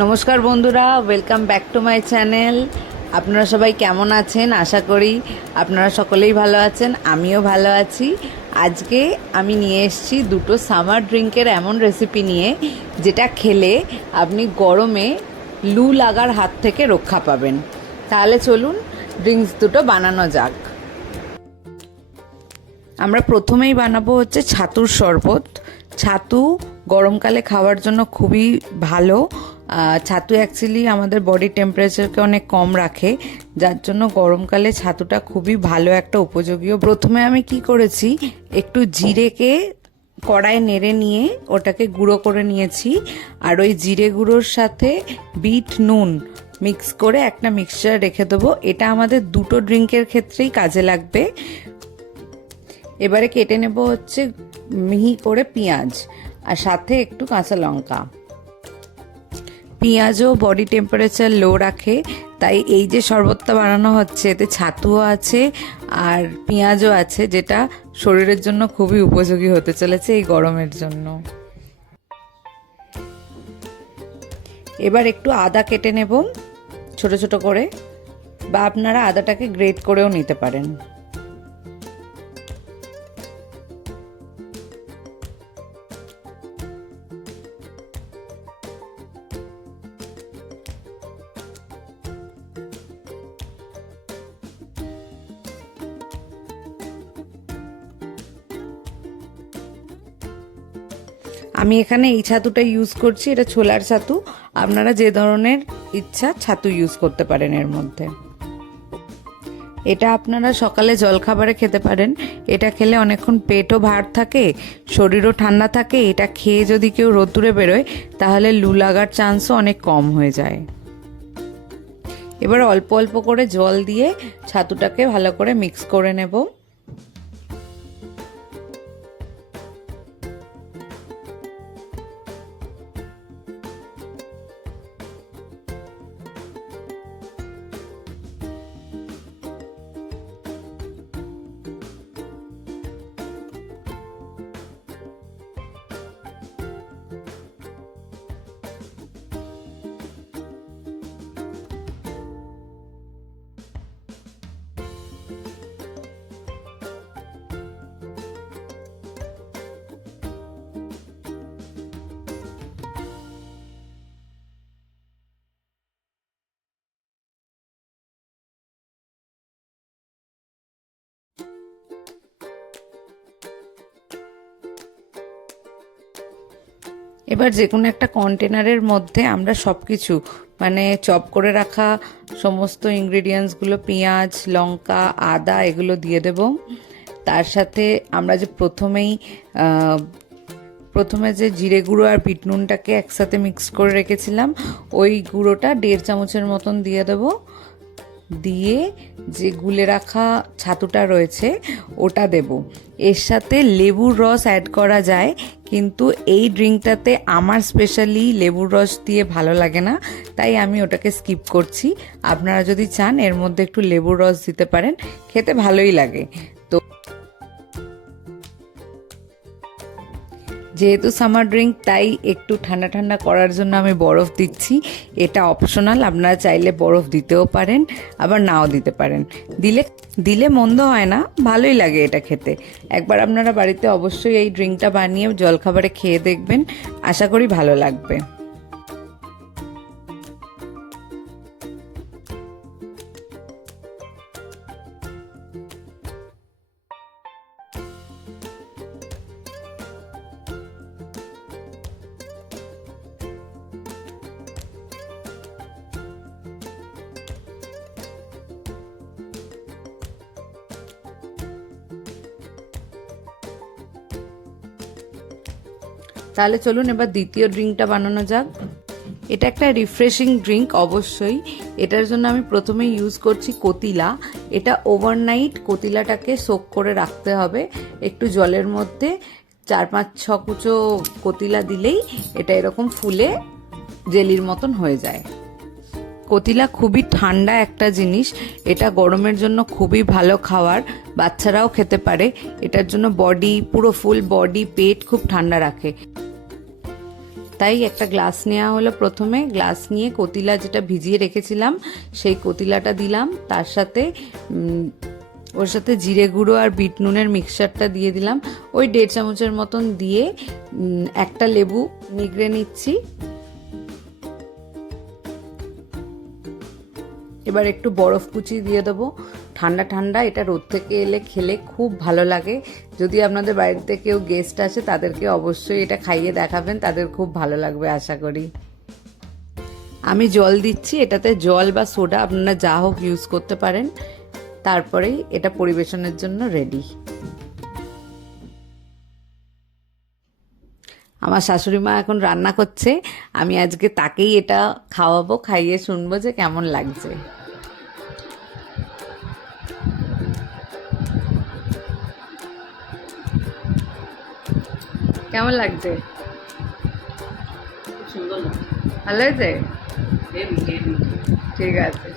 নমস্কার বন্ধুরা, welcome back to my channel. আপনারা সবাই কেমন আছেন? আশা করি আপনারা সকলেই ভালো আছেন, আমিও ভালো আছি। আজকে আমি নিয়ে এসেছি দুটো সামার ড্রিঙ্কের এমন রেসিপি নিয়ে, যেটা খেলে আপনি গরমে লু লাগার হাত থেকে রক্ষা পাবেন। তাহলে চলুন ড্রিঙ্কস দুটো বানানো যাক। আমরা প্রথমেই বানাবো হচ্ছে ছাতুর শরবত। ছাতু গরমকালে খাওয়ার জন্য খুবই ভালো। ছাতু অ্যাকচুয়ালি আমাদের বডি টেম্পারেচারকে অনেক কম রাখে, যার জন্য গরমকালে ছাতুটা খুবই ভালো একটা উপযোগীয়। প্রথমে আমি কি করেছি, একটু জিরেকে কড়াই নেড়ে নিয়ে ওটাকে গুঁড়ো করে নিয়েছি, আর ওই জিরে গুঁড়োর সাথে বিট নুন মিক্স করে একটা মিক্সচার রেখে দেবো। এটা আমাদের দুটো ড্রিঙ্কের ক্ষেত্রেই কাজে লাগবে। এবারে কেটে নেব হচ্ছে মিহি করে পেঁয়াজ, আর সাথে একটু কাঁচা লঙ্কা। পেঁয়াজও বডি টেম্পারেচার লো রাখে, তাই এই যে শরবতটা বানানো হচ্ছে এতে ছাতুও আছে আর পেঁয়াজও আছে, যেটা শরীরের জন্য খুবই উপযোগী হতে চলেছে এই গরমের জন্য। এবার একটু আদা কেটে নেব ছোট ছোট করে, বা আপনারা আদাটাকে গ্রেট করেও নিতে পারেন। আমি এখানে এই ছাতুটা ইউজ করছি, এটা ছোলার ছাতু। আপনারা যে ধরনের ইচ্ছা ছাতু ইউজ করতে পারেন এর মধ্যে। এটা আপনারা সকালে জলখাবারে খেতে পারেন। এটা খেলে অনেকক্ষণ পেটও ভার থাকে, শরীরও ঠান্ডা থাকে। এটা খেয়ে যদি কেউ রোদ্দুরে বেরোয় তাহলে লু লাগার চান্সও অনেক কম হয়ে যায়। এবার অল্প অল্প করে জল দিয়ে ছাতুটাকে ভালো করে মিক্স করে নেব। এবার যে কোনো একটা কন্টেনারের মধ্যে আমরা সব কিছু মানে চপ করে রাখা সমস্ত ইনগ্রিডিয়েন্টসগুলো, পেঁয়াজ, লঙ্কা, আদা, এগুলো দিয়ে দেব। তার সাথে আমরা যে প্রথমে যে জিরে গুঁড়ো আর বিট নুনটাকে একসাথে মিক্স করে রেখেছিলাম, ওই গুঁড়োটা 1.5 চামচের মতন দিয়ে দেব। দিয়ে যে গুলে রাখা ছাতুটা রয়েছে ওটা দেব। এর সাথে লেবুর রস অ্যাড করা যায়, কিন্তু এই ড্রিঙ্কটাতে আমার স্পেশালি লেবুর রস দিয়ে ভালো লাগে না, তাই আমি ওটাকে স্কিপ করছি। আপনারা যদি চান এর মধ্যে একটু লেবুর রস দিতে পারেন, খেতে ভালোই লাগে। তো যেহেতু সামার ড্রিঙ্ক, তাই একটু ঠান্ডা ঠান্ডা করার জন্য আমি বরফ দিচ্ছি। এটা অপশনাল, আপনারা চাইলে বরফ দিতেও পারেন, আবার নাও দিতে পারেন। দিলে মন্দ হয় না, ভালোই লাগে এটা খেতে। একবার আপনারা বাড়িতে অবশ্যই এই ড্রিঙ্কটা বানিয়ে জলখাবারে খেয়ে দেখবেন, আশা করি ভালো লাগবে। তাহলে চলুন এবার দ্বিতীয় ড্রিঙ্কটা বানানো যাক। এটা একটা রিফ্রেশিং ড্রিঙ্ক অবশ্যই। এটার জন্য আমি প্রথমে ইউজ করছি কতিলা। এটা ওভারনাইট কতিলাটাকে সোক করে রাখতে হবে একটু জলের মধ্যে। 4-5-6 কুচো কতিলা দিলেই এটা এরকম ফুলে জেলির মতন হয়ে যায়। কতিলা খুবই ঠান্ডা একটা জিনিস, এটা গরমের জন্য খুবই ভালো খাবার, বাচ্চারাও খেতে পারে। এটার জন্য পুরো ফুল বডি, পেট খুব ঠান্ডা রাখে। তাই একটা গ্লাস নেওয়া হলো। প্রথমে গ্লাস নিয়ে কতিলা যেটা ভিজিয়ে রেখেছিলাম সেই কতিলাটা দিলাম, তার সাথে ওর সাথে জিরে গুঁড়ো আর বিট নুনের মিক্সচারটা দিয়ে দিলাম, ওই 1.5 চামচের মতন দিয়ে একটা লেবু নিগড়ে নিচ্ছি। এবার একটু বরফ কুচি দিয়ে দেবো। ঠান্ডা ঠান্ডা এটা রোদ থেকে এলে খেলে খুব ভালো লাগে। যদি আপনাদের বাড়িতে কেউ গেস্ট আসে তাদেরকে অবশ্যই এটা খাইয়ে দেখাবেন, তাদের খুব ভালো লাগবে আশা করি। আমি জল দিচ্ছি, এটাতে জল বা সোডা আপনারা যা হোক ইউজ করতে পারেন। তারপরেই এটা পরিবেশনের জন্য রেডি। আমার শাশুড়ি মা এখন রান্না করছে, আমি আজকে তাকেই এটা খাওয়াবো, খাইয়ে শুনবো যে কেমন লাগছে। কেমন লাগছে? ভালো হয়েছে? ঠিক আছে।